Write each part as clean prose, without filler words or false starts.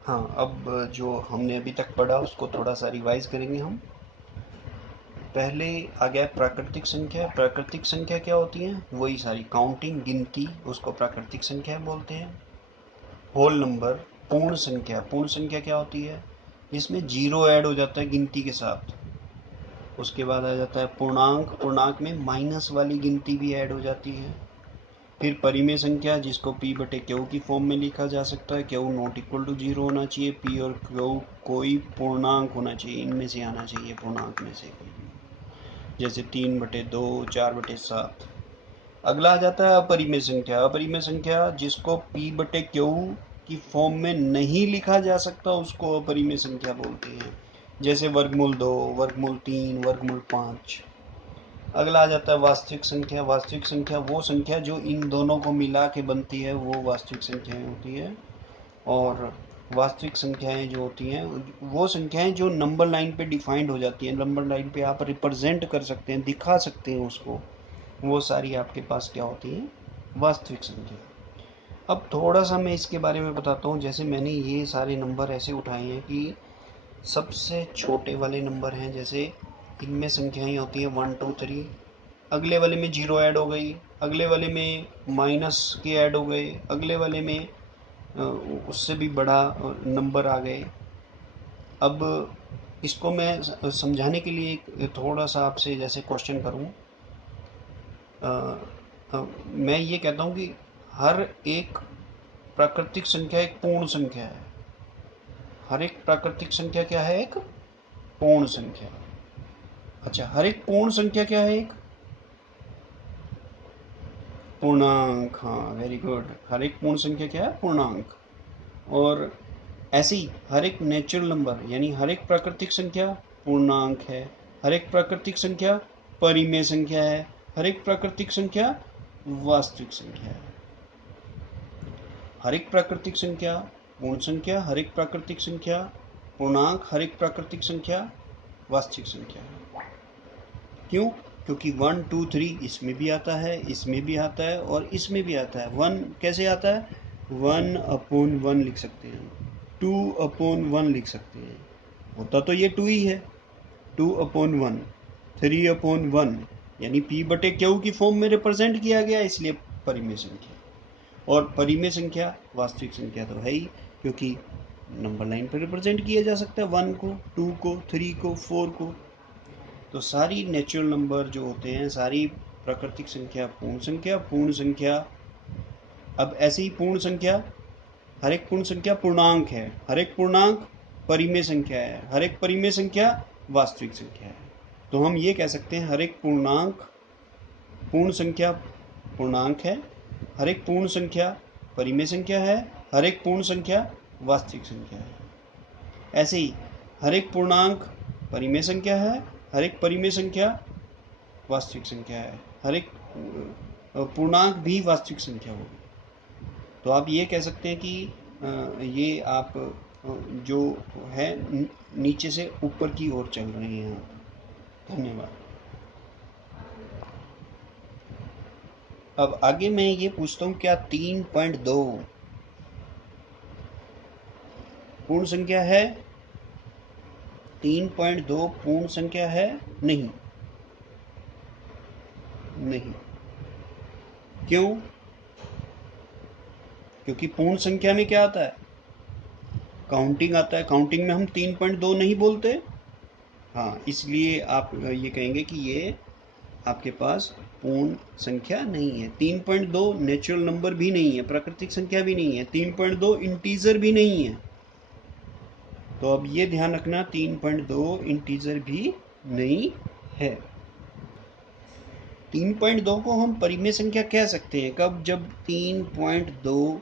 हाँ, अब जो हमने अभी तक पढ़ा उसको थोड़ा सा रिवाइज करेंगे हम। पहले आ गया प्राकृतिक संख्या। प्राकृतिक संख्या क्या होती है? वही सारी काउंटिंग, गिनती, उसको प्राकृतिक संख्या बोलते हैं। होल नंबर, पूर्ण संख्या। पूर्ण संख्या क्या होती है? इसमें जीरो ऐड हो जाता है गिनती के साथ। उसके बाद आ जाता है पूर्णांक। पूर्णांक में माइनस वाली गिनती भी ऐड हो जाती है। फिर परिमेय संख्या, जिसको पी बटे क्यू की फॉर्म में लिखा जा सकता है। Q not equal to zero होना चाहिए, पी और क्यू कोई पूर्णांक होना चाहिए, इनमें से आना चाहिए पूर्णांक में से कोई भी, जैसे 3/2, 4/7। अगला आ जाता है अपरिमेय संख्या। अपरिमेय संख्या जिसको पी बटे क्यू की फॉर्म में नहीं लिखा जा सकता, उसको अपरिमेय संख्या बोलते हैं, जैसे वर्गमूल 2, वर्गमूल 3, वर्गमूल 5। अगला आ जाता है वास्तविक संख्या। वास्तविक संख्या वो संख्या जो इन दोनों को मिला के बनती है, वो वास्तविक संख्याएं होती है। और वास्तविक संख्याएं जो होती हैं वो संख्याएं जो नंबर लाइन पे डिफाइंड हो जाती हैं, नंबर लाइन पे आप रिप्रेजेंट कर सकते हैं, दिखा सकते हैं उसको, वो सारी आपके पास क्या होती हैं? वास्तविक संख्या। अब थोड़ा सा मैं इसके बारे में बताता हूँ। जैसे मैंने ये सारे नंबर ऐसे उठाए हैं कि सबसे छोटे वाले नंबर हैं, जैसे इनमें संख्याएं होती हैं 1 2 3। अगले वाले में जीरो ऐड हो गई, अगले वाले में माइनस के ऐड हो गए, अगले वाले में उससे भी बड़ा नंबर आ गए। अब इसको मैं समझाने के लिए एक थोड़ा सा आपसे जैसे क्वेश्चन करूं। मैं ये कहता हूं कि हर एक प्राकृतिक संख्या एक पूर्ण संख्या है। हर एक प्राकृतिक संख्या क्या है? एक पूर्ण संख्या। अच्छा, हर एक पूर्ण संख्या क्या है? एक पूर्णांक। हाँ, वेरी गुड। हर एक पूर्ण संख्या क्या है? पूर्णांक। और ऐसे ही हर एक नेचुरल नंबर यानी हर एक प्राकृतिक संख्या पूर्णांक है। हर एक प्राकृतिक संख्या परिमेय संख्या है। हर एक प्राकृतिक संख्या वास्तविक संख्या है। हर एक प्राकृतिक संख्या पूर्ण संख्या, हर एक प्राकृतिक संख्या पूर्णांक, हर एक प्राकृतिक संख्या वास्तविक संख्या है। क्यों? क्योंकि 1 2 3 इसमें भी आता है, इसमें भी आता है और इसमें भी आता है। 1 कैसे आता है? 1/1 लिख सकते हैं, 2/1 लिख सकते हैं। होता तो ये 2 ही है, 2/1, 3/1, यानी पी बटे क्यू की फॉर्म में रिप्रेजेंट किया गया, इसलिए परिमेय संख्या। और परिमेय संख्या वास्तविक संख्या तो है ही, क्योंकि नंबर लाइन पर रिप्रेजेंट किया जा सकता है 1 को, 2 को, 3 को, 4 को। तो सारी नेचुरल नंबर जो होते हैं, सारी प्राकृतिक संख्या पूर्ण संख्या, पूर्ण संख्या। अब ऐसे ही पूर्ण संख्या, हर एक पूर्ण संख्या पूर्णांक है, हर एक पूर्णांक परिमेय संख्या है, हर एक परिमेय संख्या वास्तविक संख्या है। तो हम ये कह सकते हैं हर एक पूर्णांक पूर्ण संख्या पूर्णांक है, हर एक पूर्ण संख्या परिमेय संख्या है, हर एक पूर्ण संख्या वास्तविक संख्या है। ऐसे ही हर एक पूर्णांक परिमेय संख्या है, हर एक परिमेय संख्या वास्तविक संख्या है, हर एक पूर्णांक भी वास्तविक संख्या होगी। तो आप ये कह सकते हैं कि ये आप जो है नीचे से ऊपर की ओर चल रहे हैं आप। धन्यवाद। अब आगे मैं ये पूछता हूँ, क्या 3.2 पूर्ण संख्या है? 3.2 पूर्ण संख्या है? नहीं। नहीं। क्यों? क्योंकि पूर्ण संख्या में क्या आता है? काउंटिंग आता है। काउंटिंग में हम 3.2 नहीं बोलते। हाँ, इसलिए आप ये कहेंगे कि ये आपके पास पूर्ण संख्या नहीं है। 3.2 नेचुरल नंबर भी नहीं है, प्राकृतिक संख्या भी नहीं है, 3.2 इंटीजर भी नहीं है। तो अब ये ध्यान रखना, 3.2 इंटीजर भी नहीं है। 3.2 को हम परिमेय संख्या कह सकते हैं कब? जब 3.2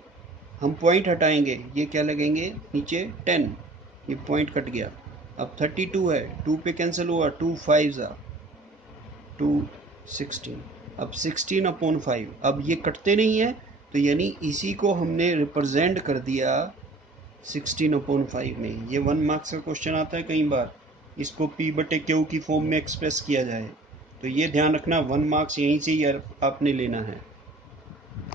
हम पॉइंट हटाएंगे, ये क्या लगेंगे नीचे? 10, ये पॉइंट कट गया। अब 32 है, 2 पे कैंसिल हुआ, 2 5 2 16। अब 16/5, अब ये कटते नहीं है, तो यानी इसी को हमने रिप्रेजेंट कर दिया 16/5 में। ये 1 मार्क्स का क्वेश्चन आता है कई बार, इसको पी बटे क्यू की फॉर्म में एक्सप्रेस किया जाए, तो ये ध्यान रखना 1 मार्क्स यहीं से ही आपने लेना है।